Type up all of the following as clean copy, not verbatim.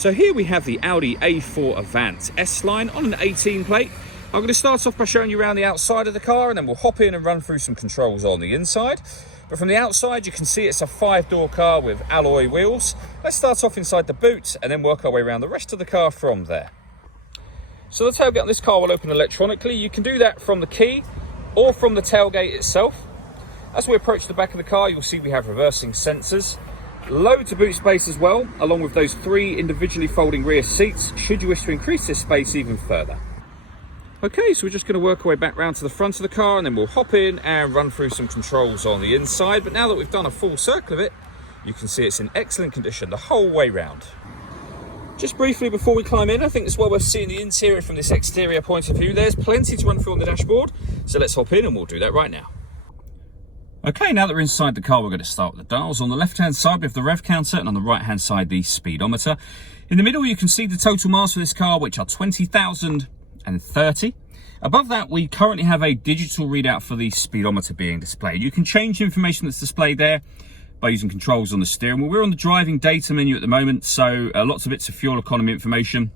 So here we have the Audi A4 Avant S-Line on an 18 plate. I'm going to start off by showing you around the outside of the car, and then we'll hop in and run through some controls on the inside. But from the outside, you can see it's a 5-door car with alloy wheels. Let's start off inside the boot and then work our way around the rest of the car from there. So the tailgate on this car will open electronically. You can do that from the key or from the tailgate itself. As we approach the back of the car, you'll see we have reversing sensors. Loads of boot space as well, along with those 3 individually folding rear seats, should you wish to increase this space even further. Okay, so we're just going to work our way back round to the front of the car, and then we'll hop in and run through some controls on the inside. But now that we've done a full circle of it, you can see it's in excellent condition the whole way round. Just briefly before we climb in, I think it's well worth seeing the interior from this exterior point of view. There's plenty to run through on the dashboard, so let's hop in and we'll do that right now. Okay, now that we're inside the car, we're going to start with the dials. On the left-hand side, we have the rev counter, and on the right-hand side, the speedometer. In the middle, you can see the total miles for this car, which are 20,030. Above that, we currently have a digital readout for the speedometer being displayed. You can change the information that's displayed there by using controls on the steering wheel. We're on the driving data menu at the moment, so lots of bits of fuel economy information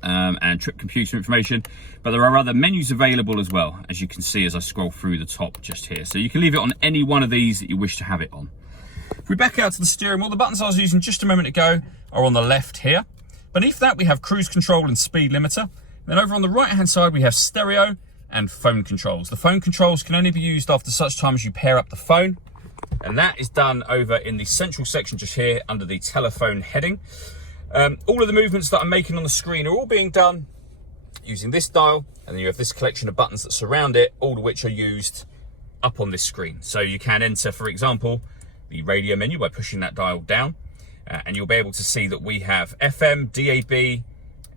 and trip computer information, but there are other menus available as well, as you can see as I scroll through the top just here. So you can leave it on any one of these that you wish to have it on. If we back out to the steering wheel, the buttons I was using just a moment ago are on the left here. Beneath that, we have cruise control and speed limiter. Then over on the right hand side, we have stereo and phone controls. The phone controls can only be used after such time as you pair up the phone, and that is done over in the central section just here under the telephone heading. All of the movements that I'm making on the screen are all being done using this dial, and then you have this collection of buttons that surround it, all of which are used up on this screen. So you can enter, for example, the radio menu by pushing that dial down, and you'll be able to see that we have FM, DAB,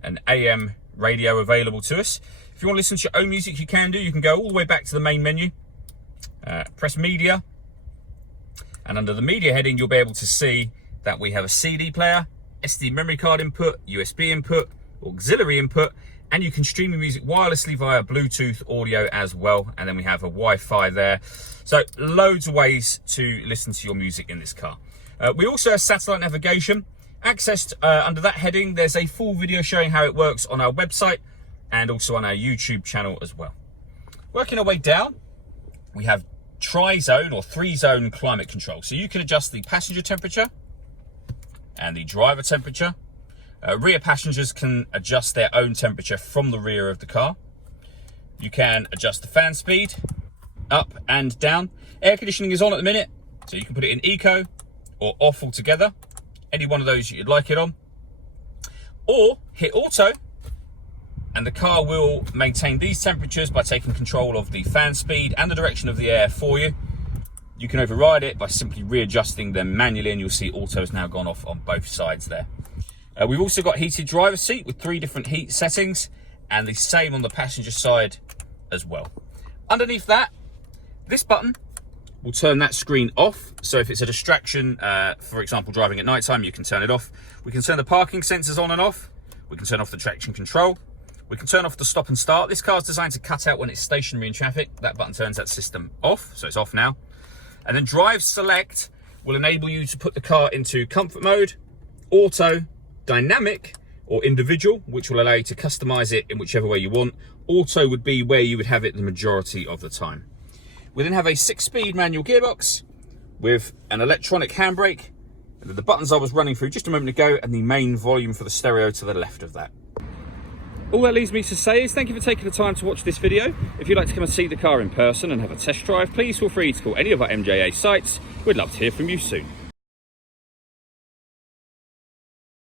and AM radio available to us. If you want to listen to your own music, you can do. You can go all the way back to the main menu, press media, and under the media heading, you'll be able to see that we have a CD player, SD memory card input, USB input, auxiliary input, and you can stream your music wirelessly via Bluetooth audio as well. And then we have a Wi-Fi there. So loads of ways to listen to your music in this car. We also have satellite navigation. Accessed under that heading, there's a full video showing how it works on our website and also on our YouTube channel as well. Working our way down, we have tri-zone or 3-zone climate control. So you can adjust the passenger temperature and the driver temperature. Rear passengers can adjust their own temperature from the rear of the car. You can adjust the fan speed up and down. Air conditioning is on at the minute, so you can put it in eco or off altogether. Any one of those you'd like it on. Or hit auto, and the car will maintain these temperatures by taking control of the fan speed and the direction of the air for you. You can override it by simply readjusting them manually, and you'll see auto has now gone off on both sides there. We've also got heated driver's seat with 3 different heat settings, and the same on the passenger side as well. Underneath that, this button will turn that screen off. So if it's a distraction, for example, driving at night time, you can turn it off. We can turn the parking sensors on and off. We can turn off the traction control. We can turn off the stop and start. This car is designed to cut out when it's stationary in traffic. That button turns that system off, so it's off now. And then drive select will enable you to put the car into comfort mode, auto, dynamic, or individual, which will allow you to customize it in whichever way you want. Auto would be where you would have it the majority of the time. We then have a 6-speed manual gearbox with an electronic handbrake, and the buttons I was running through just a moment ago, and the main volume for the stereo to the left of that. All that leaves me to say is thank you for taking the time to watch this video. If you'd like to come and see the car in person and have a test drive, please feel free to call any of our MJA sites. We'd love to hear from you soon.